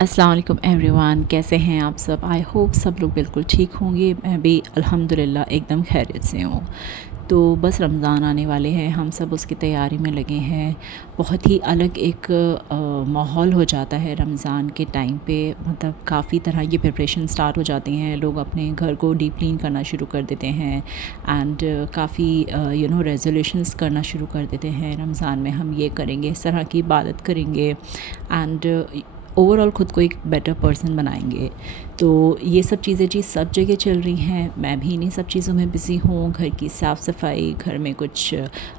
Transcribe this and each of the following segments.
अस्सलाम वालेकुम एवरीवन, कैसे हैं आप सब। आई होप सब लोग बिल्कुल ठीक होंगे। मैं भी अल्हम्दुलिल्लाह एकदम खैरियत से हूँ। तो बस रमज़ान आने वाले हैं, हम सब उसकी तैयारी में लगे हैं। बहुत ही अलग एक माहौल हो जाता है रमज़ान के टाइम पे। मतलब काफ़ी तरह की प्रिपरेशन स्टार्ट हो जाती हैं। लोग अपने घर को डीप क्लीन करना शुरू कर देते हैं एंड काफ़ी रेजोल्यूशंस करना शुरू कर देते हैं। रमज़ान में हम ये करेंगे, इस तरह की इबादत करेंगे एंड ओवरऑल ख़ुद को एक बेटर पर्सन बनाएंगे। तो ये सब चीज़ें जी सब जगह चल रही हैं। मैं भी इन्हीं सब चीज़ों में बिज़ी हूँ। घर की साफ़ सफाई, घर में कुछ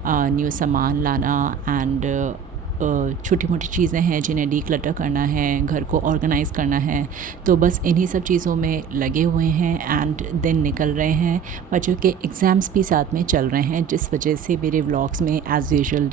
न्यू सामान लाना एंड छोटी मोटी चीज़ें हैं जिन्हें डीक्लटर करना है, घर को ऑर्गेनाइज़ करना है। तो बस इन्हीं सब चीज़ों में लगे हुए हैं एंड दिन निकल रहे हैं। बच्चों के एग्ज़ाम्स भी साथ में चल रहे हैं, जिस वजह से मेरे व्लॉग्स में एज़ यूजुअल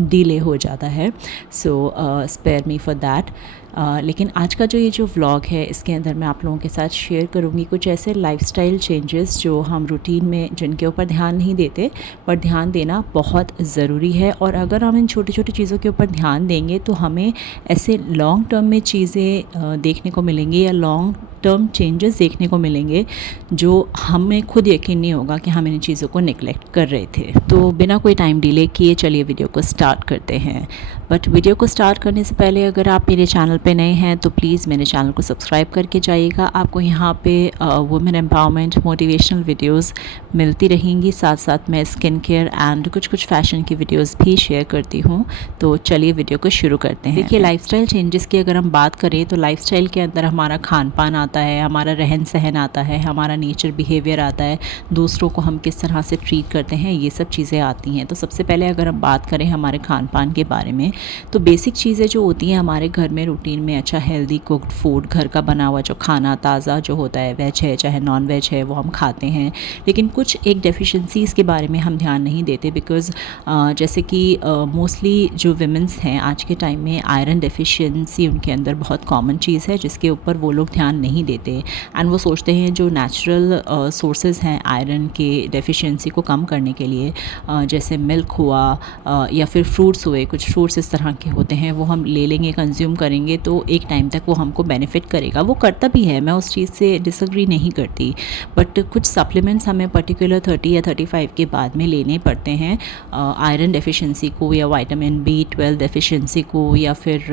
डिले हो जाता है। सो स्पेयर मी फॉर दैट। लेकिन आज का जो व्लॉग है, इसके अंदर मैं आप लोगों के साथ शेयर करूँगी कुछ ऐसे लाइफ़स्टाइल चेंजेस जो हम रूटीन में जिनके ऊपर ध्यान नहीं देते, पर ध्यान देना बहुत ज़रूरी है। और अगर हम इन छोटी छोटी चीज़ों के ऊपर ध्यान देंगे तो हमें ऐसे लॉन्ग टर्म में चीज़ें देखने को मिलेंगी या लॉन्ग टर्म चेंजेस देखने को मिलेंगे जो हमें खुद यकीन नहीं होगा कि हम इन चीज़ों को नेगलेक्ट कर रहे थे। तो बिना कोई टाइम डिले किए चलिए वीडियो को स्टार्ट करते हैं। बट वीडियो को स्टार्ट करने से पहले अगर आप मेरे चैनल पे नए हैं तो प्लीज़ मेरे चैनल को सब्सक्राइब करके जाइएगा। आपको यहाँ पे वुमेन एम्पावरमेंट, मोटिवेशनल वीडियोस मिलती रहेंगी। साथ साथ मैं स्किन केयर एंड कुछ फैशन की वीडियोस भी शेयर करती हूँ। तो चलिए वीडियो को शुरू करते हैं। देखिए, लाइफस्टाइल चेंजेस की अगर हम बात करें तो लाइफस्टाइल के अंदर हमारा खान पान आता है, हमारा रहन सहन आता है, हमारा नेचर बिहेवियर आता है, दूसरों को हम किस तरह से ट्रीट करते हैं, ये सब चीज़ें आती हैं। तो सबसे पहले अगर हम बात करें हमारे खान पान के बारे में, तो बेसिक चीज़ें जो होती हैं हमारे घर में रूटीन में, अच्छा हेल्दी कुक्ड फूड, घर का बना हुआ जो खाना ताज़ा जो होता है, वेज है चाहे नॉन वेज है, वो हम खाते हैं। लेकिन कुछ एक डेफिशिएंसीज़ के बारे में हम ध्यान नहीं देते बिकॉज़ जैसे कि मोस्टली जो विमेंस हैं आज के टाइम में, आयरन डेफिशिएंसी उनके अंदर बहुत कॉमन चीज़ है जिसके ऊपर वो लोग ध्यान नहीं देते एंड वो सोचते हैं जो नेचुरल सोर्सेज हैं आयरन के डेफिशिएंसी को कम करने के लिए, जैसे मिल्क हुआ या फिर फ्रूट्स हुए, कुछ फ्रूट्स इस तरह के होते हैं, वो हम ले लेंगे, कंज्यूम करेंगे तो एक टाइम तक वो हमको बेनिफिट करेगा। वो करता भी है, मैं उस चीज़ से डिसएग्री नहीं करती, बट कुछ सप्लीमेंट्स हमें पर्टिकुलर 30 या 35 के बाद में लेने पड़ते हैं आयरन डेफिशिएंसी को या विटामिन B12 डेफिशिएंसी को या फिर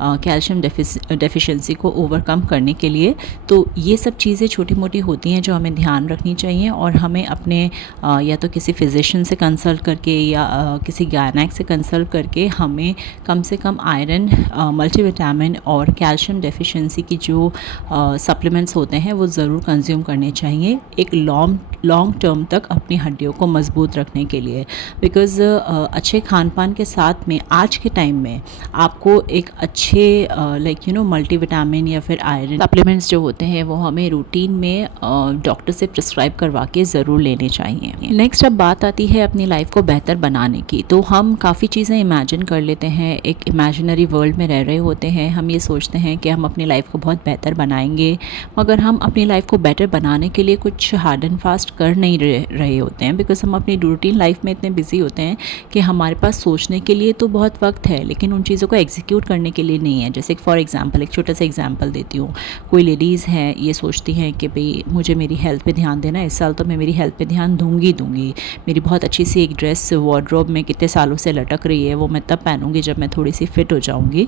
कैल्शियम डेफिशिएंसी को ओवरकम करने के लिए। तो ये सब चीज़ें छोटी मोटी होती हैं जो हमें ध्यान रखनी चाहिए और हमें अपने या तो किसी फिजिशियन से कंसल्ट करके या किसी गायनेक से कंसल्ट करके हमें कम से कम आयरन, मल्टीविटामिन और कैल्शियम डेफिशिएंसी की जो सप्लीमेंट्स होते हैं वो ज़रूर कंज्यूम करने चाहिए एक लॉन्ग टर्म तक अपनी हड्डियों को मजबूत रखने के लिए। बिकॉज़ अच्छे खान पान के साथ में आज के टाइम में आपको एक अच्छे मल्टीविटामिन या फिर आयरन सप्लीमेंट्स जो होते हैं वो हमें रूटीन में डॉक्टर से प्रिस्क्राइब करवा के ज़रूर लेने चाहिए। नेक्स्ट अब बात आती है अपनी लाइफ को बेहतर बनाने की। तो हम काफ़ी चीज़ें इमेजिन कर लेते हैं, एक इमेजिनरी वर्ल्ड में रह रहे होते हैं। हम ये सोचते हैं कि हम अपनी लाइफ को बहुत बेहतर बनाएंगे, मगर हम अपनी लाइफ को बेटर बनाने के लिए कुछ हार्ड एंड फास्ट कर नहीं रहे होते हैं बिकॉज़ हम अपनी रूटीन लाइफ में इतने बिजी होते हैं कि हमारे पास सोचने के लिए तो बहुत वक्त है लेकिन उन चीज़ों को एग्जीक्यूट करने के लिए नहीं है। जैसे फॉर एग्जांपल, एक छोटा सा एग्जांपल देती हूँ। कोई लेडीज़ हैं, ये सोचती हैं कि भाई मुझे मेरी हेल्थ पे ध्यान देना है, इस साल तो मैं मेरी हेल्थ पे ध्यान दूंगी। मेरी बहुत अच्छी सी एक ड्रेस वार्डरोब में कितने सालों से लटक रही है, वो मैं तब पहनूंगी जब मैं थोड़ी सी फिट हो जाऊंगी।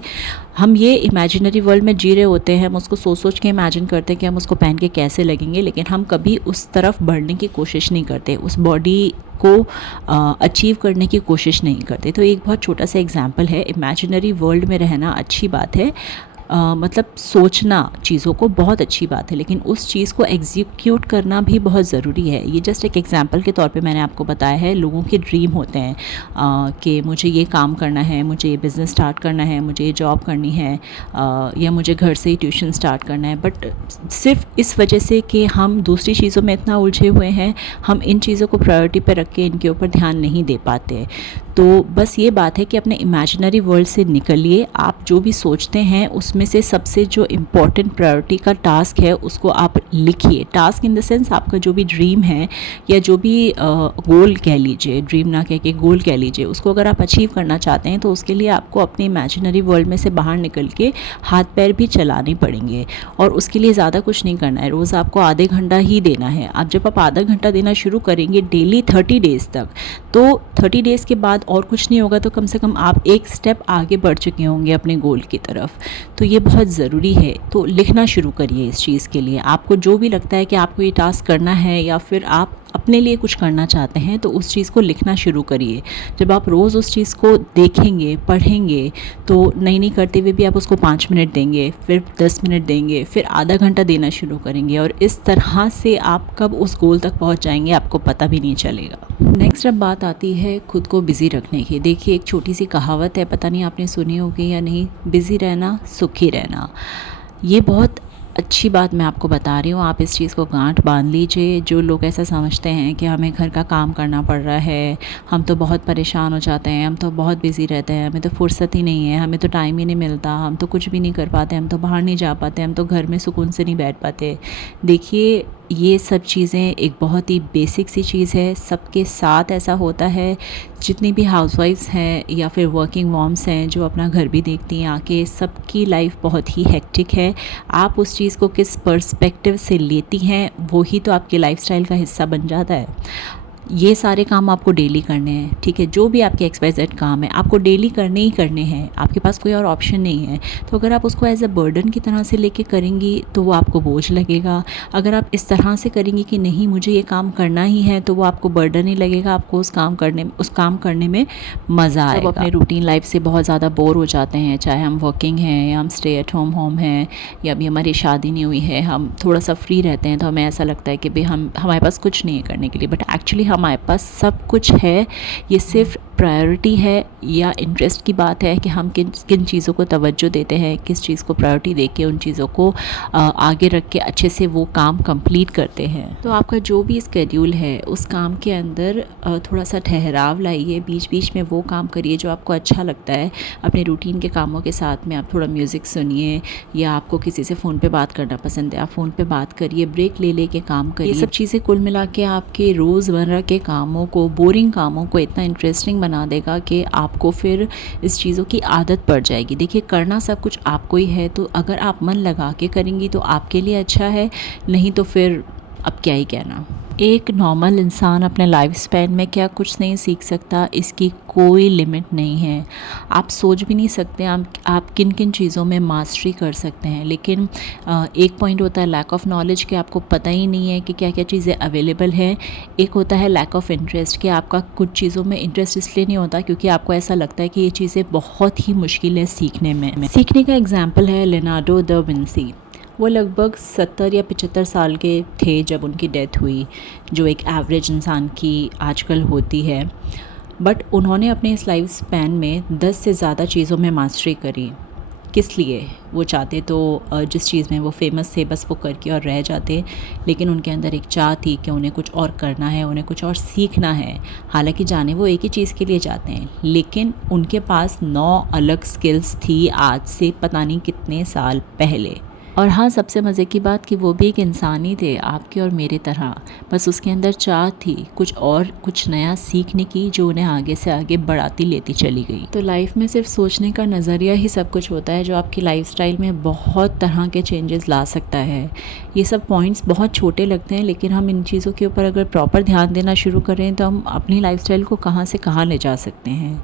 हम ये इमेजिनरी वर्ल्ड में जी रहे होते हैं, हम उसको सोच के इमेजिन करते हैं कि हम उसको पहन के कैसे लगेंगे, लेकिन हम कभी उस तरफ बढ़ने की कोशिश नहीं करते, उस बॉडी को अचीव करने की कोशिश नहीं करते। तो एक बहुत छोटा सा एग्जांपल है, इमेजिनरी वर्ल्ड में रहना अच्छी बात है, मतलब सोचना चीज़ों को बहुत अच्छी बात है, लेकिन उस चीज़ को एग्जीक्यूट करना भी बहुत ज़रूरी है। ये जस्ट एक एग्जांपल के तौर पे मैंने आपको बताया है। लोगों के ड्रीम होते हैं कि मुझे ये काम करना है, मुझे ये बिज़नेस स्टार्ट करना है, मुझे ये जॉब करनी है या मुझे घर से ही ट्यूशन स्टार्ट करना है, बट सिर्फ इस वजह से कि हम दूसरी चीज़ों में इतना उलझे हुए हैं, हम इन चीज़ों को प्रायोरिटी पर रख के इनके ऊपर ध्यान नहीं दे पाते। तो बस ये बात है कि अपने इमेजिनरी वर्ल्ड से निकलिए, आप जो भी सोचते हैं उसमें उसमें से सबसे जो इम्पोर्टेंट प्रायोरिटी का टास्क है उसको आप लिखिए। टास्क इन द सेंस आपका जो भी ड्रीम है या जो भी गोल कह लीजिए, ड्रीम ना कह के गोल कह लीजिए, उसको अगर आप अचीव करना चाहते हैं तो उसके लिए आपको अपने इमेजिनरी वर्ल्ड में से बाहर निकल के हाथ पैर भी चलाने पड़ेंगे। और उसके लिए ज़्यादा कुछ नहीं करना है, रोज़ आपको आधे घंटा ही देना है। अब जब आप आधा घंटा देना शुरू करेंगे डेली 30 डेज़ तक, तो 30 डेज़ के बाद और कुछ नहीं होगा तो कम से कम आप एक स्टेप आगे बढ़ चुके होंगे अपने गोल की तरफ। तो ये बहुत ज़रूरी है। तो लिखना शुरू करिए इस चीज़ के लिए। आपको जो भी लगता है कि आपको ये टास्क करना है या फिर आप अपने लिए कुछ करना चाहते हैं तो उस चीज़ को लिखना शुरू करिए। जब आप रोज़ उस चीज़ को देखेंगे, पढ़ेंगे, तो नहीं करते हुए भी आप उसको 5 मिनट देंगे, फिर 10 मिनट देंगे, फिर आधा घंटा देना शुरू करेंगे और इस तरह से आप कब उस गोल तक पहुंच जाएंगे आपको पता भी नहीं चलेगा। नेक्स्ट अब बात आती है खुद को बिज़ी रखने की। देखिए, एक छोटी सी कहावत है, पता नहीं आपने सुनी होगी या नहीं, बिज़ी रहना सुखी रहना। ये बहुत अच्छी बात मैं आपको बता रही हूँ, आप इस चीज़ को गांठ बांध लीजिए। जो लोग ऐसा समझते हैं कि हमें घर का काम करना पड़ रहा है, हम तो बहुत परेशान हो जाते हैं, हम तो बहुत बिज़ी रहते हैं, हमें तो फुर्सत ही नहीं है, हमें तो टाइम ही नहीं मिलता, हम तो कुछ भी नहीं कर पाते, हम तो बाहर नहीं जा पाते, हम तो घर में सुकून से नहीं बैठ पाते। देखिए, ये सब चीज़ें एक बहुत ही बेसिक सी चीज़ है, सबके साथ ऐसा होता है। जितनी भी हाउसवाइफ्स हैं या फिर वर्किंग मॉम्स हैं जो अपना घर भी देखती हैं आके, सबकी लाइफ बहुत ही हेक्टिक है। आप उस चीज़ को किस पर्सपेक्टिव से लेती हैं वो ही तो आपके लाइफस्टाइल का हिस्सा बन जाता है। ये सारे काम आपको डेली करने हैं, ठीक है। जो भी आपके XYZ काम है आपको डेली करने ही करने हैं, आपके पास कोई और ऑप्शन नहीं है। तो अगर आप उसको एज अ बर्डन की तरह से लेके करेंगी तो वो आपको बोझ लगेगा। अगर आप इस तरह से करेंगी कि नहीं मुझे ये काम करना ही है, तो वो आपको बर्डन ही लगेगा, आपको उस काम करने में मज़ा आएगा। अपने रूटीन लाइफ से बहुत ज़्यादा बोर हो जाते हैं, चाहे हम वर्किंग हैं या हम स्टे एट होम हैं या अभी हमारी शादी नहीं हुई है, हम थोड़ा सा फ्री रहते हैं तो हमें ऐसा लगता है कि भाई हमारे पास कुछ नहीं है करने के लिए। बट एक्चुअली हमारे पास सब कुछ है, ये सिर्फ प्रायोरिटी है या इंटरेस्ट की बात है कि हम किन चीज़ों को तवज्जो देते हैं, किस चीज़ को प्रायोरिटी देके उन चीज़ों को आगे रख के अच्छे से वो काम कंप्लीट करते हैं। तो आपका जो भी स्केड्यूल है उस काम के अंदर थोड़ा सा ठहराव लाइए, बीच बीच में वो काम करिए जो आपको अच्छा लगता है। अपने रूटीन के कामों के साथ में आप थोड़ा म्यूज़िक सुनिए, या आपको किसी से फ़ोन पे बात करना पसंद है आप फ़ोन पे बात करिए, ब्रेक ले के काम करिए। ये सब चीज़ें कुल मिला के आपके रोज़मर्रा के कामों को, बोरिंग कामों को इतना इंटरेस्टिंग बना देगा कि आपको फिर इस चीज़ों की आदत पड़ जाएगी। देखिए, करना सब कुछ आपको ही है, तो अगर आप मन लगा के करेंगी तो आपके लिए अच्छा है, नहीं तो फिर अब क्या ही कहना। एक नॉर्मल इंसान अपने लाइफ स्पैन में क्या कुछ नहीं सीख सकता, इसकी कोई लिमिट नहीं है। आप सोच भी नहीं सकते आप किन किन चीज़ों में मास्टरी कर सकते हैं। लेकिन एक पॉइंट होता है लैक ऑफ नॉलेज, कि आपको पता ही नहीं है कि क्या क्या चीज़ें अवेलेबल हैं। एक होता है लैक ऑफ इंटरेस्ट, कि आपका कुछ चीज़ों में इंटरेस्ट इसलिए नहीं होता क्योंकि आपको ऐसा लगता है कि ये चीज़ें बहुत ही मुश्किल है सीखने में। सीखने का एग्जाम्पल है लियोनार्डो दा विंसी। वो लगभग 70 या 75 साल के थे जब उनकी डेथ हुई, जो एक एवरेज इंसान की आजकल होती है। बट उन्होंने अपने इस लाइफ स्पैन में 10 से ज़्यादा चीज़ों में मास्टरी करी। किस लिए? वो चाहते तो जिस चीज़ में वो फेमस थे बस वो करके और रह जाते, लेकिन उनके अंदर एक चाह थी कि उन्हें कुछ और करना है, उन्हें कुछ और सीखना है। हालांकि जाने वो एक ही चीज़ के लिए जाते हैं, लेकिन उनके पास 9 अलग स्किल्स थी आज से पता नहीं कितने साल पहले। और हाँ, सबसे मज़े की बात कि वो भी एक इंसान ही थे, आपके और मेरे तरह। बस उसके अंदर चाह थी कुछ नया सीखने की, जो उन्हें आगे से आगे बढ़ाती लेती चली गई। तो लाइफ में सिर्फ सोचने का नज़रिया ही सब कुछ होता है, जो आपकी लाइफस्टाइल में बहुत तरह के चेंजेस ला सकता है। ये सब पॉइंट्स बहुत छोटे लगते हैं, लेकिन हम इन चीज़ों के ऊपर अगर प्रॉपर ध्यान देना शुरू करें तो हम अपनी लाइफस्टाइल को कहाँ से कहाँ ले जा सकते हैं।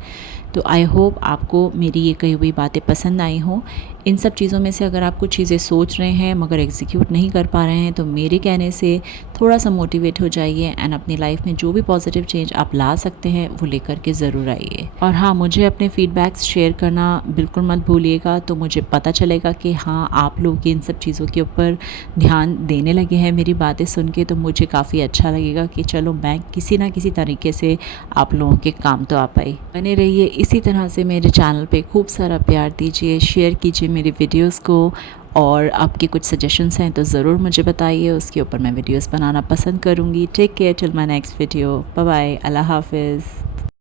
तो आई होप आपको मेरी ये कही हुई बातें पसंद आई हों। इन सब चीज़ों में से अगर आप कुछ चीज़ें सोच रहे हैं मगर एग्जीक्यूट नहीं कर पा रहे हैं, तो मेरे कहने से थोड़ा सा मोटिवेट हो जाइए एंड अपनी लाइफ में जो भी पॉजिटिव चेंज आप ला सकते हैं वो लेकर के ज़रूर आइए। और हाँ, मुझे अपने फीडबैक्स शेयर करना बिल्कुल मत भूलिएगा, तो मुझे पता चलेगा कि हाँ, आप लोग इन सब चीज़ों के ऊपर ध्यान देने लगे हैं। मेरी बातें सुन के तो मुझे काफ़ी अच्छा लगेगा कि चलो मैं किसी ना किसी तरीके से आप लोगों के काम तो आ पाई। बने रहिए इसी तरह से मेरे चैनल पे, खूब सारा प्यार दीजिए, शेयर कीजिए मेरी वीडियोस को, और आपके कुछ सजेशंस हैं तो ज़रूर मुझे बताइए, उसके ऊपर मैं वीडियोस बनाना पसंद करूँगी। Take care till my next video, bye bye, अल्लाह हाफिज़।